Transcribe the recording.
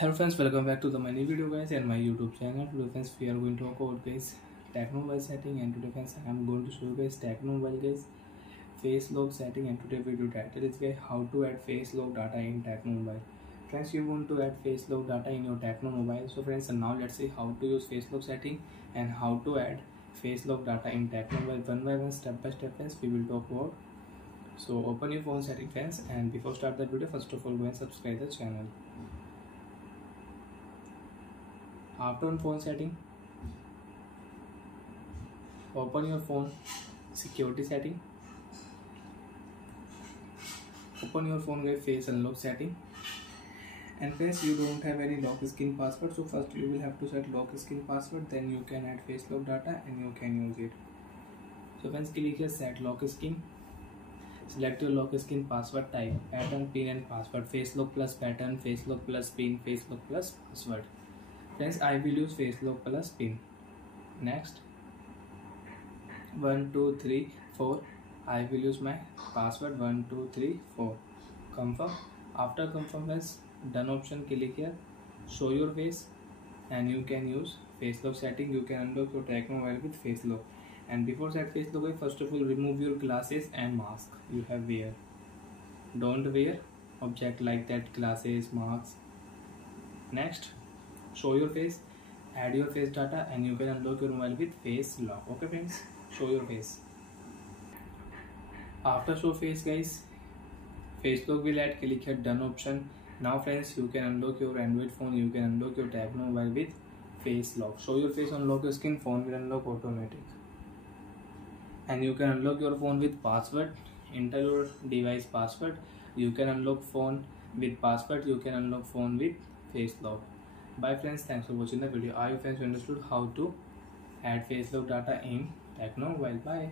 Hello friends, welcome back to the my new video guys and my YouTube channel. Today friends we are going to talk about guys Tecno mobile setting, and today friends I am going to show you guys Tecno mobile guys face lock setting, and today video title is guys how to add face lock data in Tecno mobile. Friends, you want to add face lock data in your Tecno mobile. So friends, and now let's see how to use face lock setting and how to add face lock data in Tecno mobile. One by one, step by step friends we will talk about. So open your phone setting friends, and before start the video, first of all go and subscribe the channel. After on phone setting, open your phone security setting, open your phone with face unlock setting, and friends you don't have any lock screen password, so first you will have to set lock screen password, then you can add face lock data and you can use it. So friends, click here set lock screen, select your lock screen password type, pattern, pin and password, face lock plus pattern, face lock plus pin, face lock plus password. Friends, I will use face lock plus pin. Next, 1 2 3 4, I will use my password 1 2 3 4. Confirm. After confirm friends, done option, click here show your face, and you can use face lock setting. You can unlock your Tecno mobile with face lock. And before set face lock, first of all remove your glasses and mask you have wear. Don't wear object like that, glasses, masks. Next, show your face, add your face data, and you can unlock your mobile with face lock. Okay friends, show your face. After show face guys, face lock will add, click here done option. Now friends, you can unlock your Android phone, you can unlock your Tecno mobile with face lock. Show your face on lock screen, phone will unlock automatic. And you can unlock your phone with password. Enter your device password. You can unlock phone with password, you can unlock phone with face lock. Bye friends, thanks for watching the video. I hope friends you understood how to add face lock data in Tecno mobile. Bye.